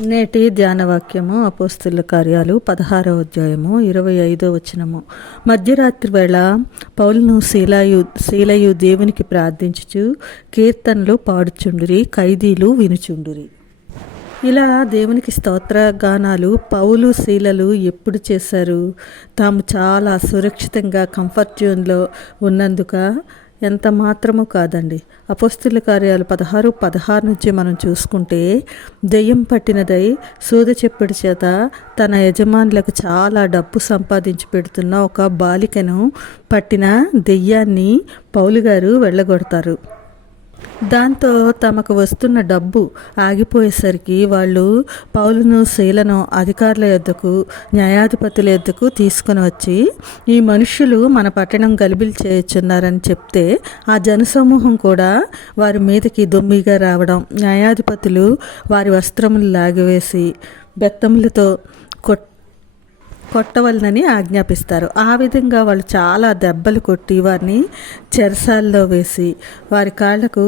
నేటి ధ్యానవాక్యము అపోస్తలుల కార్యాలు 16వ అధ్యాయము 25వ వచనము. మధ్యరాత్రి వేళ పౌలును శీలయు దేవునికి ప్రార్థించుచు కీర్తనలు పాడుచుండురి, ఖైదీలు వినుచుండురి. ఇలా దేవునికి స్తోత్ర గానాలు పౌలు శీలలు ఎప్పుడు చేశారు? తాము చాలా సురక్షితంగా కంఫర్ట్ జోన్లో ఉన్నందుక ఎంత మాత్రము కాదండి. అపోస్తలుల కార్యాలు 16:16 నుంచి మనం చూసుకుంటే, దెయ్యం పట్టినదై సూద చెప్పుడు చేత తన యజమానులకు చాలా డబ్బు సంపాదించి పెడుతున్న ఒక బాలికను పట్టిన దెయ్యాన్ని పౌలు గారు వెళ్ళగొడతారు. దాంతో తమకు వస్తున్న డబ్బు ఆగిపోయేసరికి వాళ్ళు పౌలును శీలను అధికారుల యొద్దకు, న్యాయాధిపతుల యొద్దకు తీసుకుని వచ్చి, ఈ మనుష్యులు మన పట్టణం గలిబిలి చేయుచున్నారని చెప్తే ఆ జనసమూహం కూడా వారి మీదకి దొమ్మిగా రావడం, న్యాయాధిపతులు వారి వస్త్రములు లాగివేసి బెత్తములతో కొట్టవలనని ఆజ్ఞాపిస్తారు. ఆ విధంగా వాళ్ళు చాలా దెబ్బలు కొట్టి వారిని చెరసాల్లో వేసి వారి కాళ్ళకు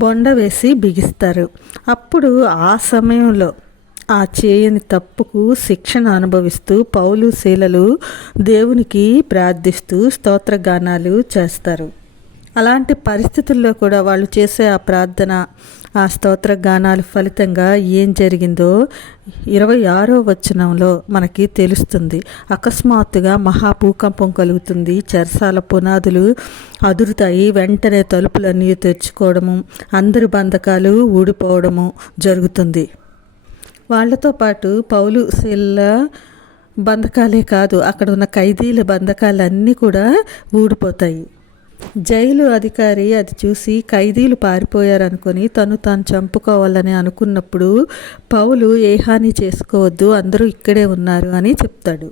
బొండ వేసి బిగిస్తారు. అప్పుడు ఆ సమయంలో ఆ చేయని తప్పుకు శిక్షణ అనుభవిస్తూ పౌలు శీలలు దేవునికి ప్రార్థిస్తూ స్తోత్రగానాలు చేస్తారు. అలాంటి పరిస్థితుల్లో కూడా వాళ్ళు చేసే ఆ ప్రార్థన, ఆ స్తోత్ర గానాల ఫలితంగా ఏం జరిగిందో 26వ వచనంలో మనకి తెలుస్తుంది. అకస్మాత్తుగా మహాభూకంపం కలుగుతుంది. చెరసాల పునాదులు అదురుతాయి. వెంటనే తలుపులన్నీ తెరుచుకోవడము, అందరి బంధకాలు ఊడిపోవడము జరుగుతుంది. వాళ్లతో పాటు పౌలు శీల బంధకాలే కాదు, అక్కడ ఉన్న ఖైదీల బంధకాలన్నీ కూడా ఊడిపోతాయి. జైలు అధికారి అది చూసి ఖైదీలు పారిపోయారనుకొని తాను చంపుకోవాలని అనుకున్నప్పుడు పౌలు ఏ హాని చేసుకోవద్దు, అందరూ ఇక్కడే ఉన్నారు అని చెప్తాడు.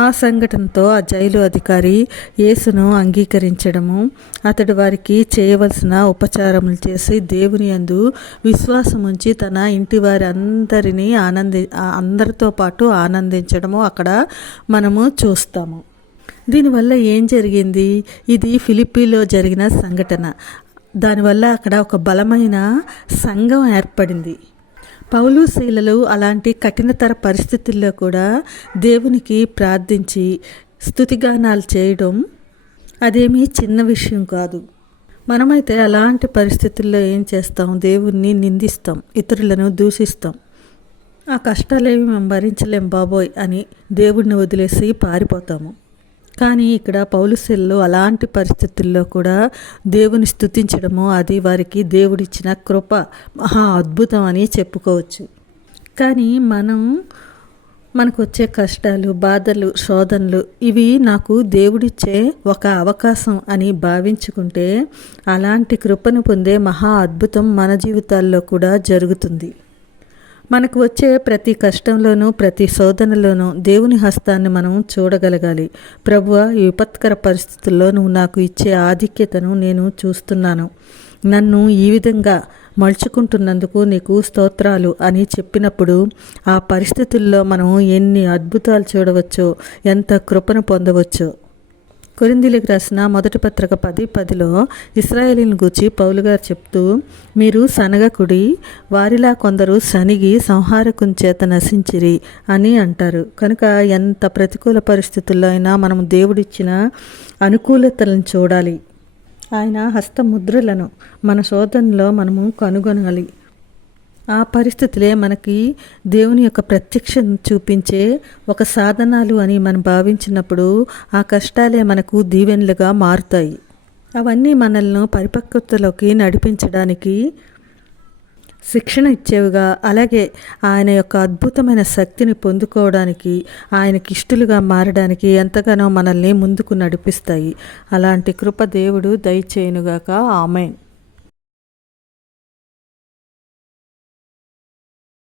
ఆ సంఘటనతో ఆ జైలు అధికారి యేసును అంగీకరించడము, అతడు వారికి చేయవలసిన ఉపచారములు చేసి దేవుని యందు విశ్వాసం ఉంచి తన ఇంటి వారి అందరితో పాటు ఆనందించడము అక్కడ మనము చూస్తాము. దీనివల్ల ఏం జరిగింది? ఇది ఫిలిప్పీలో జరిగిన సంఘటన. దానివల్ల అక్కడ ఒక బలమైన సంఘం ఏర్పడింది. పౌలు శీలలు అలాంటి కఠినతర పరిస్థితుల్లో కూడా దేవునికి ప్రార్థించి స్తుతిగానాలు చేయడం అదేమీ చిన్న విషయం కాదు. మనమైతే అలాంటి పరిస్థితుల్లో ఏం చేస్తాం? దేవుణ్ణి నిందిస్తాం, ఇతరులను దూషిస్తాం. ఆ కష్టాలేమి మేము భరించలేం బాబోయ్ అని దేవుడిని వదిలేసి పారిపోతాము. కానీ ఇక్కడ పౌలు శీలలు అలాంటి పరిస్థితుల్లో కూడా దేవుని స్తుతించడము, అది వారికి దేవుడిచ్చిన కృప, మహా అద్భుతం అని చెప్పుకోవచ్చు. కానీ మనకు వచ్చే కష్టాలు, బాధలు, శోధనలు ఇవి నాకు దేవుడిచ్చే ఒక అవకాశం అని భావించుకుంటే అలాంటి కృపను పొందే మహా అద్భుతం మన జీవితాల్లో కూడా జరుగుతుంది. మనకు వచ్చే ప్రతి కష్టంలోనూ, ప్రతి శోధనలోనూ దేవుని హస్తాన్ని మనం చూడగలగాలి. ప్రభువా, ఈ విపత్కర పరిస్థితుల్లో నువ్వు నాకు ఇచ్చే ఆధిక్యతను నేను చూస్తున్నాను. నన్ను ఈ విధంగా మలుచుకుంటున్నందుకు నీకు స్తోత్రాలు అని చెప్పినప్పుడు ఆ పరిస్థితుల్లో మనం ఎన్ని అద్భుతాలు చూడవచ్చో, ఎంత కృపను పొందవచ్చో. కొరింథీయులకు రాసిన మొదటి పత్రిక 10:10లో ఇశ్రాయేలీని గూర్చి పౌలు గారు చెప్తూ, మీరు సనగకుడి, వారిలా కొందరు సనిగి సంహారకుని చేత నశించిరి అని అంటారు. కనుక ఎంత ప్రతికూల పరిస్థితుల్లో అయినా మనం దేవుడిచ్చిన అనుకూలతలను చూడాలి. ఆయన హస్తముద్రలను మన శోధనలో మనము కనుగొనాలి. ఆ పరిస్థితులే మనకి దేవుని యొక్క ప్రత్యక్షం చూపించే ఒక సాధనాలు అని మనం భావించినప్పుడు ఆ కష్టాలే మనకు దీవెనలుగా మారుతాయి. అవన్నీ మనల్ని పరిపక్వతలోకి నడిపించడానికి శిక్షణ ఇచ్చేవిగా, అలాగే ఆయన యొక్క అద్భుతమైన శక్తిని పొందుకోవడానికి, ఆయనకి ఇష్టలుగా మారడానికి ఎంతగానో మనల్ని ముందుకు నడిపిస్తాయి. అలాంటి కృప దేవుడు దయచేయునుగాక. ఆమేన్.